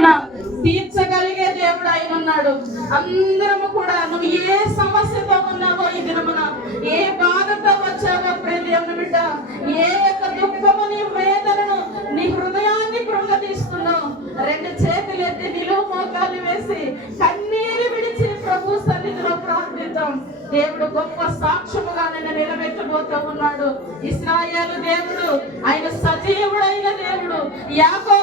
ఆయన తీర్చగలిగే దేవుడు ఆయన ఉన్నాడు. అందరము కూడా నువ్వు ఏ సమస్యతో ఉన్నావో ఈ దినమున ఏ బాధతో వచ్చావో ప్రియ దేవుని బిడ్డ ఏ యొక్క దుఃఖము నీ వేదనను నీ హృదయాన్ని కృంగతీస్తున్నావు రెండు చేతులు ఎత్తి నిలువు మోకాలు వేసి కన్నీరు విడిచి ప్రభు సన్నిధిలో ప్రార్థిద్దాం. దేవుడు గొప్ప సాక్ష్యముగా నిన్ను నిలబెట్టబోతూ ఉన్నాడు. ఇస్రాయేలు దేవుడు ఆయన సజీవుడైన దేవుడు. యాకో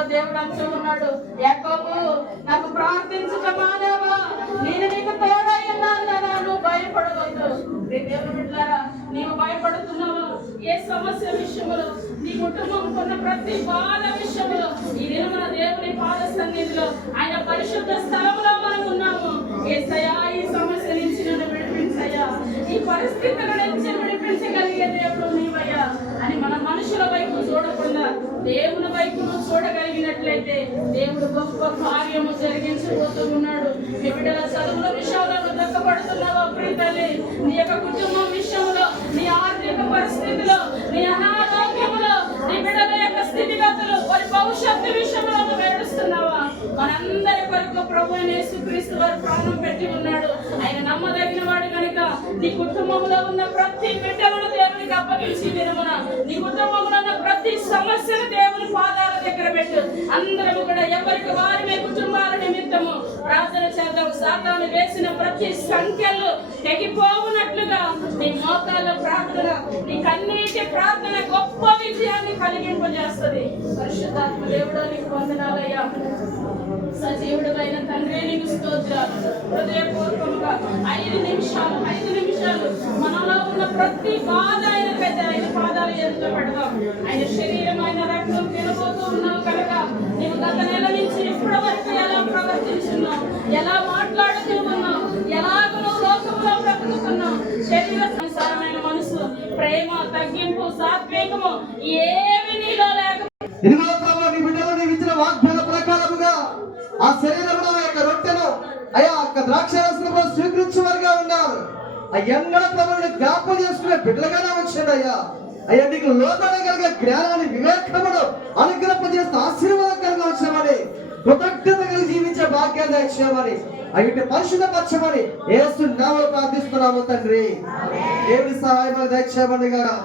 ఆ దేవుడు అంటూ ఉన్నాడు. యాకోబు నాకు ప్రార్థించక మానేవా? నేను నీకు తోడై ఉన్నాను కదా నువ్వు భయపడవద్దు. నీవు భయపడుతున్నావు? ఏ సమస్య విషయంలో నీ కుటుంబం కొన్న ప్రతి బాధ విషయంలో ఈ దినమున దేవుని పాద సన్నిధిలో ఆయన పరిశుద్ధ స్థలంలో మనం ఉన్నాము ఏసయ్యా ఈ సమస్య నుంచి నన్ను విడిపించయ్యా. ఈ పరిస్థితుల నుంచి విడిపించగలిగే దేవుడు నీవయ్యా అని మన మనుషుల వైపు చూడకుండా దేవుడు చూసినట్లయితే దేవుడు గొప్ప కార్యము జరిగించబోతూ ఉన్నాడు మీ బిడ్డల చదువుల విషయంలో దక్కపడుతున్నావా దక్కబడుతున్నావా తల్లి నీ యొక్క కుటుంబం విషయంలో నీ ఆర్థిక పరిస్థితిలో నీ అనారోగ్యములో నీ బిడ్డల యొక్క స్థితిగతులు వారి భవిష్యత్తు విషయంలో నువ్వు ఏడుస్తున్నావా? మనందరి కొరకు ప్రభు నేసు యేసుక్రీస్తు వారు ప్రాణం పెట్టి ఉన్నాడు. ఆయన నమ్మదగిన వాడు కనుక నీ కుటుంబంలో ఉన్న ప్రతి బిడ్డలను దేవునికి అప్పగించి వినమున నీ కుటుంబంలో ఉన్న ప్రతి సమస్యను దేవుని పాదాల దగ్గర పెట్టు అందరము కూడా ఎవరికి వారి కుటుంబాల నిమిత్తము ప్రార్థన చేద్దాం. సాతాను వేసిన ప్రతి సంఖ్యలు తెగిపోవునట్లుగా నీ మోకాళ్ళ ప్రార్థన నీ కన్నీటి ప్రార్థన గొప్ప విజయాన్ని కలిగింపజేస్తుంది. పరిశుద్ధాత్మ దేవుడు నీకు వందనాలయ్యా. సజీవుడమైన తండ్రి నీకు స్తోత్రాలు. హృదయపూర్వకంగా ఐదు నిమిషాలు ఐదు నిమిషాలు మనలో ఉన్న ప్రతి బాధ ఆయన పెద్ద ఆయన పాదాలు ఎదుట పెడదాం. ఆయన శరీరం ఆయన రక్తం ఎలా మాట్లాడుతూ ఎలాగో లోకంలో బ్రతుకుతున్నాం? శరీర సంసారమైన మనసు ప్రేమ తగ్గింపు సాత్వికము ఏమి నీలో లేక ఇదిగో ప్రభు నీ బిడ్డలు నీవు ఇచ్చిన వాగ్దాన ప్రకారముగా ఆ శరీరంలో ఆ యొక్క రొట్టెను అయ్యా ఆ యొక్క ద్రాక్షరసంలో స్వీకరించేవారుగా ఉన్నారు. ఆ ఎన్నడ ప్రభుని జ్ఞాపం చేసుకునే బిడ్డలుగానే వచ్చాడు అయ్యా. అయ్యా నీకు లోపడగలిగే జ్ఞానాన్ని వివేకమును అనుగ్రహపజేస్తే ఆశీర్వాదకరంగా వచ్చామని కృతజ్ఞత కలిగి భాగ్యాన్ని దయచేయమని అయ్యి పరిశుద్ధపరచమని ఏసు నామలు ప్రార్థిస్తున్నాము తండ్రి. దేవుడి సహాయం దయచేయమని గారు